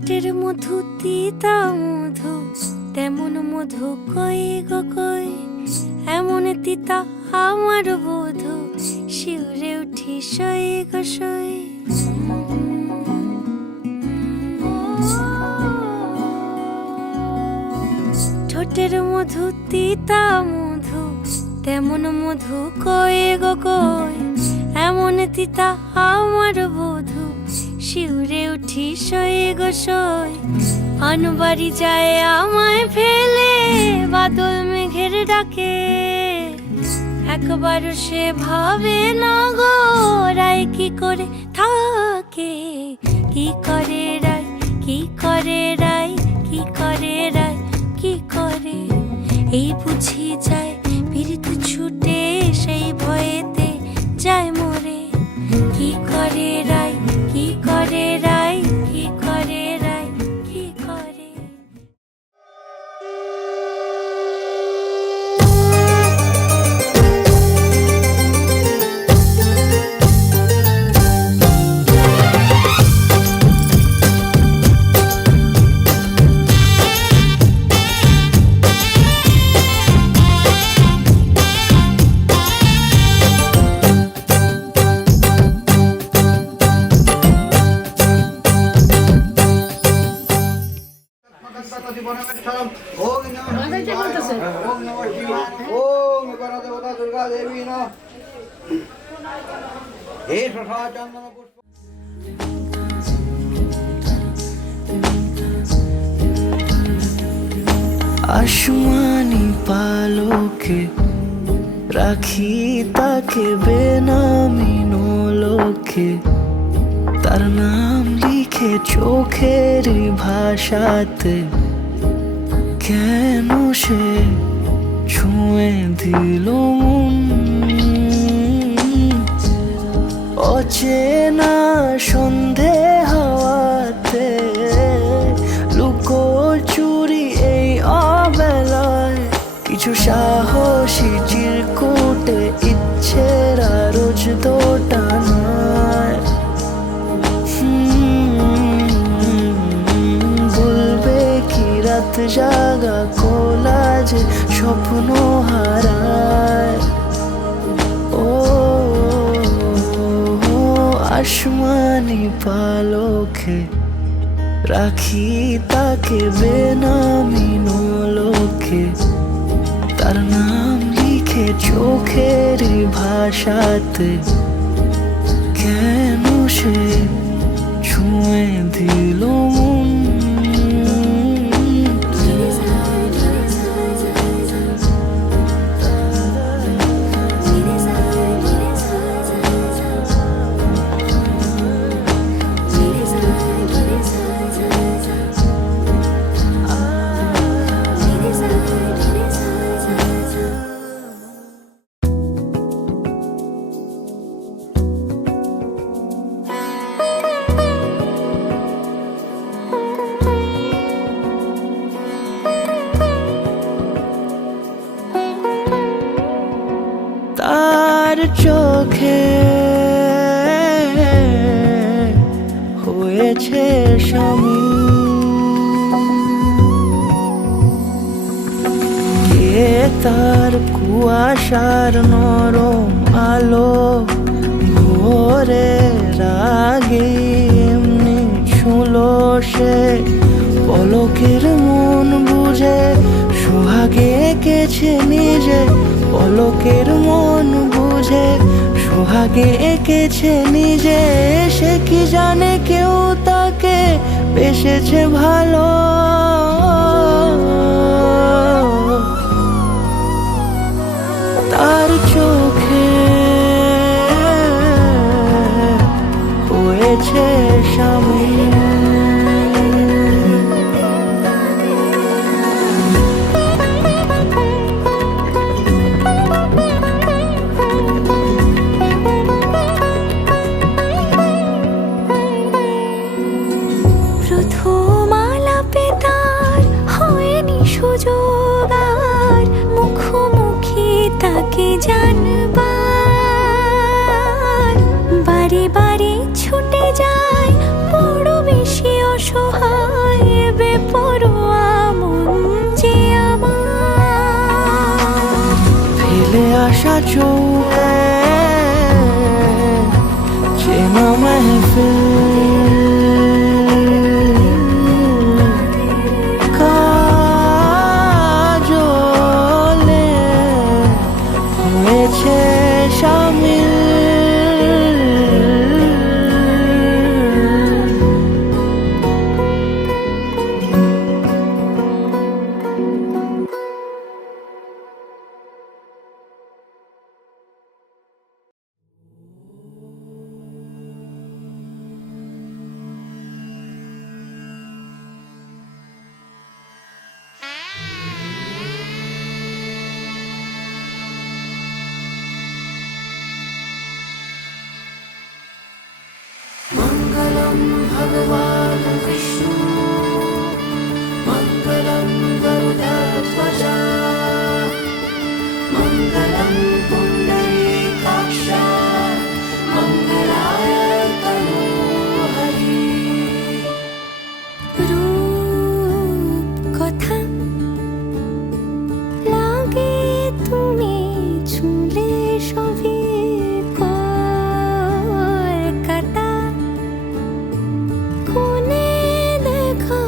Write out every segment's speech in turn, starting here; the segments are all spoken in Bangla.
ঠোঁটের মধু তিতা মধু, তেমন মধু কই গো কই, এমন তিতা আমার বধু, শিউরে উঠি সই গো সই। ঠোঁটের মধু তিতা মধু, তেমন মধু কই গো কই, এমন তিতা আমার বধু, শিউরে উঠি সই গো সই। আনবাড়ি যায় আমায় ফেলে বাদল মেঘের ডাকে, একবার সে ভাবে না গো রায় কি করে থাকে। কি করে রায়, কি করে রায়, কি করে রায়, কি করে, এই বুঝি যায় পীড়িত ছুটে সেই ভয়েতে যায় মরে। কি করে রায়, কি করে রায়, কি করে রায়, কি করে। আসমানি পালকে রাখি তাকে বেনামি নোলকে, তার নাম লিখে চোখের ভাষাতে, কেন সে ছুঁয়ে দিল মন। অচেনা সন্ধে হাওয়াতে লুকো চুরি এই অবেলায়, কিছু সাহসী চিরকুটে ইচ্ছেরা রোজ দোটানায়। বলবে কি রাত জাগা কোলাজে স্বপ্ন হারায়। ও আসমানি পালকে রাখি তাকে বেনামি নোলকে, তার নাম লিখে চোখের ভাষাতে, কেন সে ছুঁয়ে দিল মন। তার চোখে হয়েছে স্বামী, কে তার কুয়াশার নরম আলো ভোরের আগে এমনি ছুঁলো সে, পলকের মন বুঝে সোহাগে এঁকেছে নিজে, পলকের মন বুঝে সোহাগে এঁকেছে নিজে। সে কি জানে কেউ তাকে বেসেছে ভালো, তার চোখে হয়েছে স্বামী। প্রথম আলাপে তার হয়নি সুযোগ আর মুখোমুখি তাকে জানবার, বারে বারে ছুটে যায় বড় বেশি অসহায়। চৌকে চেনা মেহফিল কাজলে হয়েছে শামিল। मङ्गलं भगवान् विष्णु मङ्गलं गरुडध्वजा मङ्गलं पुण्डरीकाक्ष मङ्गलाय तनोहरि। রূপকথা লাগে তুমি ছুঁলে সবে কলকাতা কোণে দেখা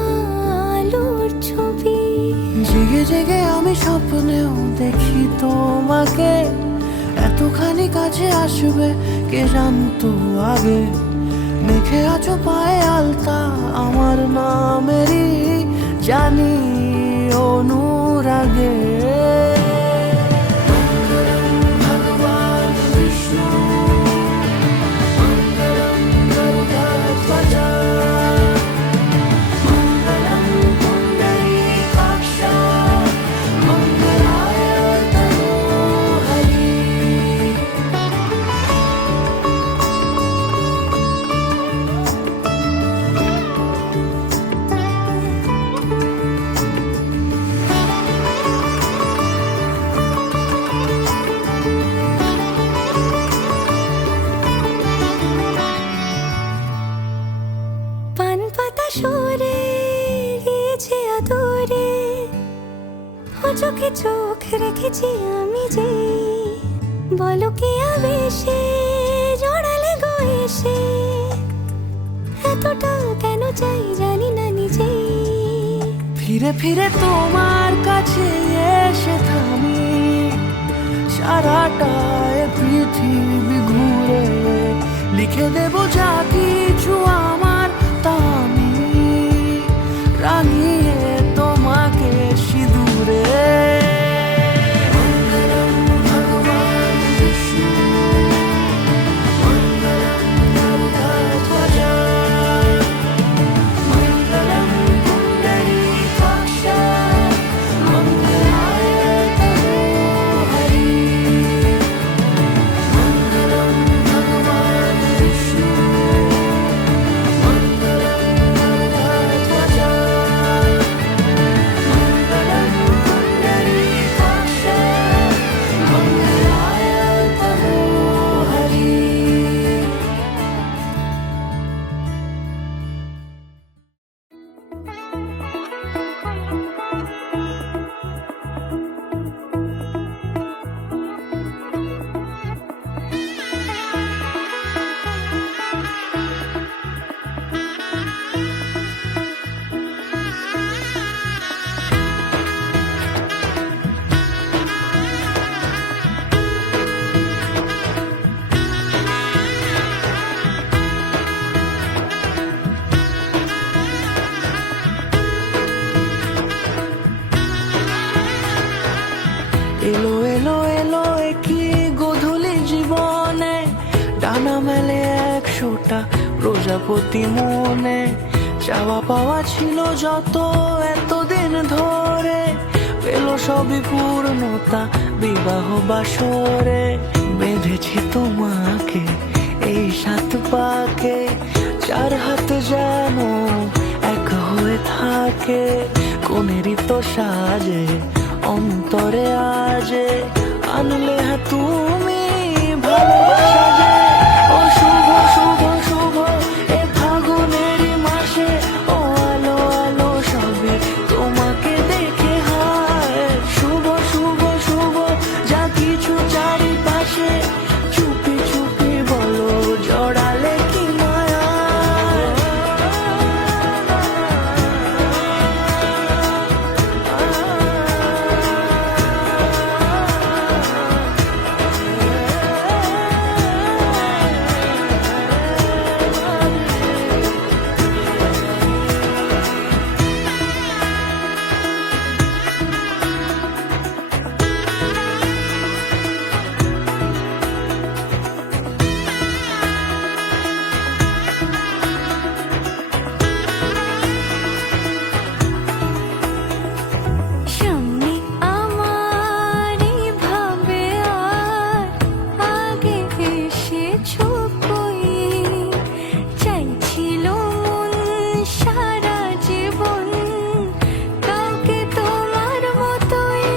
আলোর ছবি। জেগে জেগে আমি স্বপ্নেও দেখি তোমাকে, এতখানি কাছে আসবে কে জানতো আগে। মেখে আছো পায়ে আলতা আমার নামেরই, জানি অনুরাগে। মঙ্গলম ভগবান বিষ্ণু মঙ্গলম গরুডধ্বজা মঙ্গলম পুণ্ডরীকাক্ষ মঙ্গলায় তনোহরি। পান পাতা সরে গিয়েছে আদরে, ও চোখে চোখ রেখেছি আমি যে। বলো কি আবেশে জড়ালে গো এসে, এতটা কেন চাই জানি না নিজে। ফিরে ফিরে তোমার কাছে এসে থামি, সারাটা এ পৃথিবী ঘুরে লিখে দেব যা কিছু আমার, তা আমি রাঙিয়ে তোমাকে সিঁদুরে। মঙ্গলম ভগবান বিষ্ণু মঙ্গলম গরুডধ্বজা মঙ্গলম পুণ্ডরীকাক্ষ মঙ্গলায় তনোহরি। মঙ্গলম ভগবান বিষ্ণু মঙ্গলম গরুডধ্বজা মঙ্গলম পুণ্ডরীকাক্ষ মঙ্গলায় তনোহরি। এলো এলো এলো কি গোধূলি জীবনে, ডানা মেলে 100টা প্রজাপতি মনে। চাওয়া পাওয়া ছিল যত এতদিন ধরে, পেল সবই পূর্ণতা বিবাহ বাসরে। বেঁধেছি তোমাকে এই 7 পাকে, 4 হাত যেন এক হয়ে থাকে। কোনেরই তো সাজে অন্তরে আজে, আনলে তুমি ভালোবাসা যে। ও শুভ শুভ শুভ এ ফাগুনেরই মাসে, ও আলো আলো সবে তোমাকে দেখে হায়। শুভ শুভ শুভ যা কিছু চারিপাশে, এসেছো কই, চাইছিল মন সারা জীবন কাউকে তোমার মতোই।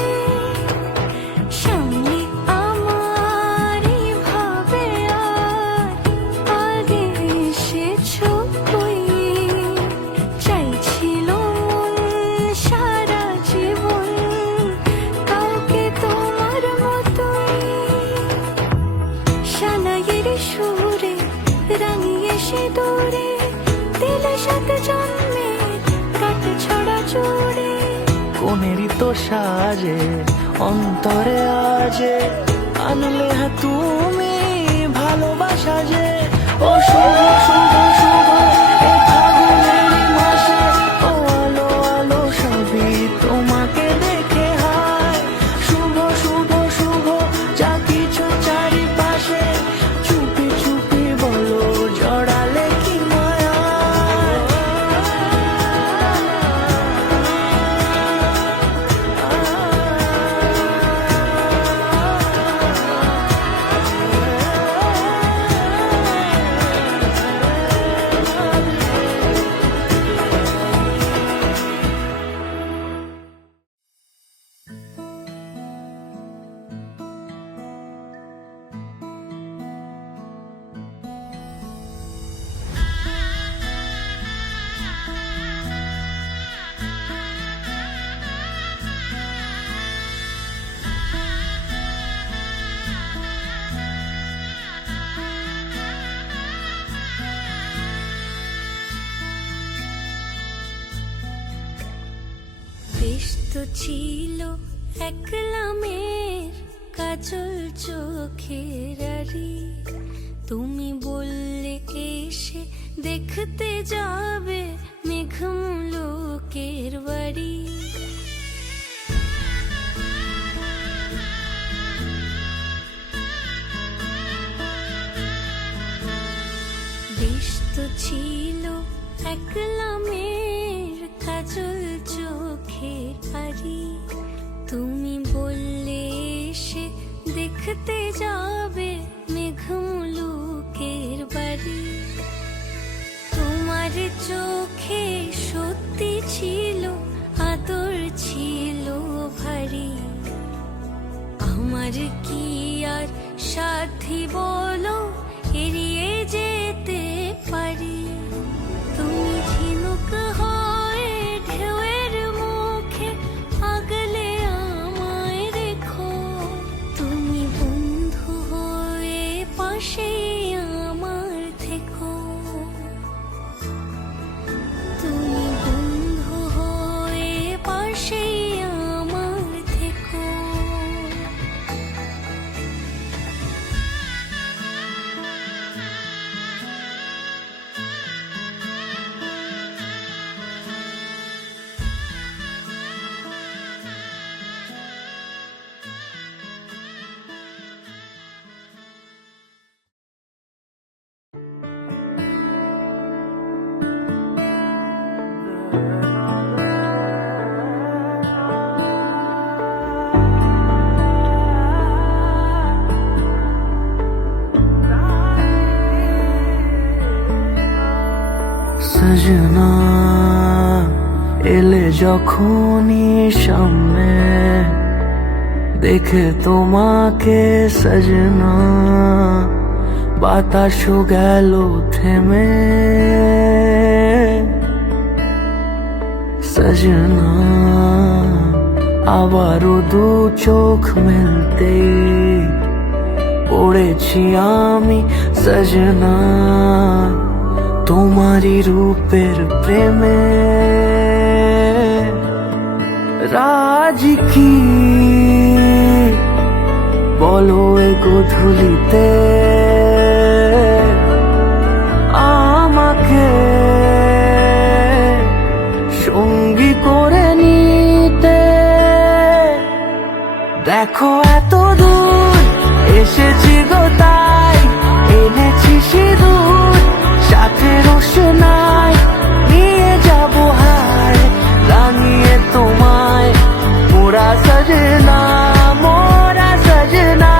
সামনে আমার ভাবে আর আগে এসেছো কই, চাইছিল মন সারা জীবন কাউকে তোমার মতোই। সানাইয়ের সুরে রাঙিয়ে সে দূরে দিলে সাথে জন্মে কাটে ছড়া জোরে। কোনেরই তো সাজে অন্তরে আজে আনলে তুমি ভালোবাসা যে। ও শুভ শুভ শুভ এই ফাগুনের মাসে, ও আলো আলো সবই তোমাকে দেখে হায়। শুভ শুভ শুভ যা কিছু চারিপাশে, চুপি চুপি বলো জড়ালে কি মায়া। বেশ তো ছিল একলা মেয়ের কাজল চোখের আড়ি, তুমি বললে এসে দেখতে যাবে মেঘমুলুকের বাড়ি। বেশ তো ছিল একলা মেয়ের কাজল চোখের আড়ি, তুমি বললে এসে দেখতে যাবে মেঘমুলুকের বাড়ি। তোমার চোখে সত্যি ছিল আদর ছিল ভারী, আমার কি আর সাথী বলো এড়িয়ে যেতে পারি। তুমি ঝিনুক হয়ে ঢেউয়ের মুখে আগলে আমায় রেখো, তুমি বন্ধু হয়ে পাশে আমার থেকো। তুমি বন্ধু হয়ে পাশে আমার থেকো। সজনা এলে যখনই সামনে, দেখে তোমাকে সজনা বাতাসও গেল থেমে। সজনা আবারও দু চোখ মেলতে পড়েছি আমি সজনা তোমারই রূপের প্রেমে। রাজি কি বলো এ গধূলিতে আমাকে সঙ্গী করে নিতে। দেখো এত দূর এসেছি গো তাই এনেছি সিঁদুর, সাথে রোশনাই নিয়ে যাবো হায় রাঙিয়ে তোমায়। মোরা সজনা মোরা সজনা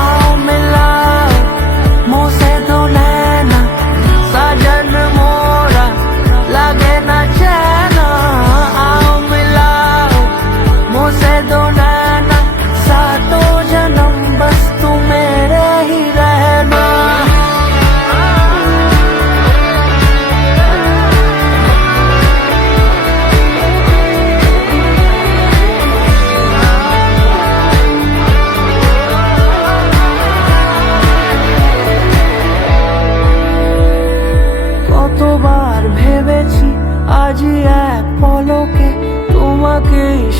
आओ मिल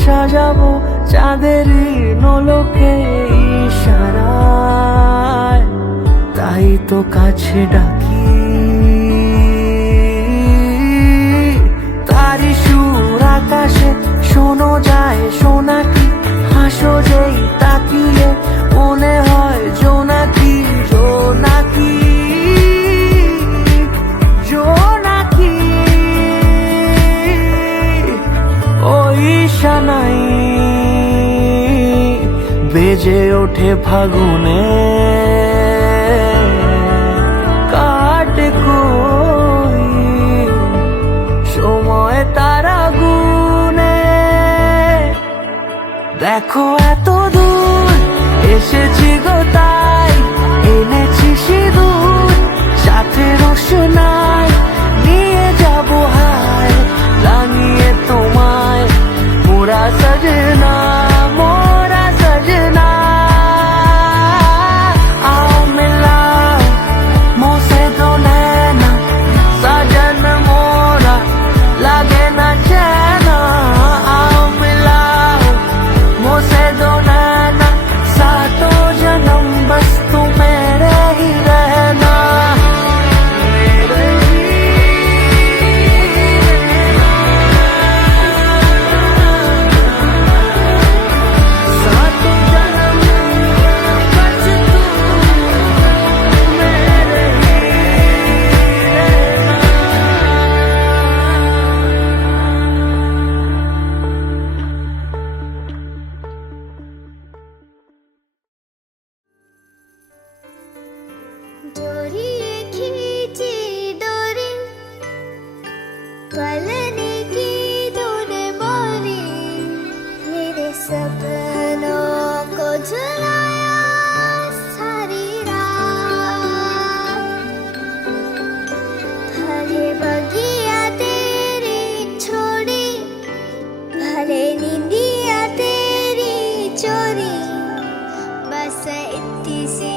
সাজাবো চাঁদেরই নোলকে ইশারায়, তাই তো কাছে ডাকি। তারি সুর আকাশে শোনো যায় সোনাকি, হাসো যেই তাকিয়ে মনে হয় জোনাকি, জোনাকি, জোনাকি। ওই শানাই বেজে ওঠে ফাগুনে, কাটে কই সময় তারা গুনে। দেখো এত দূর এসেছি গো, তাই এনেছি সিঁদুর সাথে রোশনাই, নিয়ে যাবো হায় রাঙিয়ে তোমায়, মোরা সजना, মোরা सजना। आओ मिलाओ मुझसे दो नैना, सजन मोरा लगे न चैना। आओ मिलाओ मुझसे दो नैना, सातों जन्म बस तू मेरे ही रहना, मेरे ही सातों जन्म बस तू मेरे ही डोरी खींची डोरी, पलने की धुन बोली, मेरे सपनों को झुलाया सारी रात। भले बगिया तेरी छोड़ी, भले नींदिया तेरी चोरी, बस इतनी सी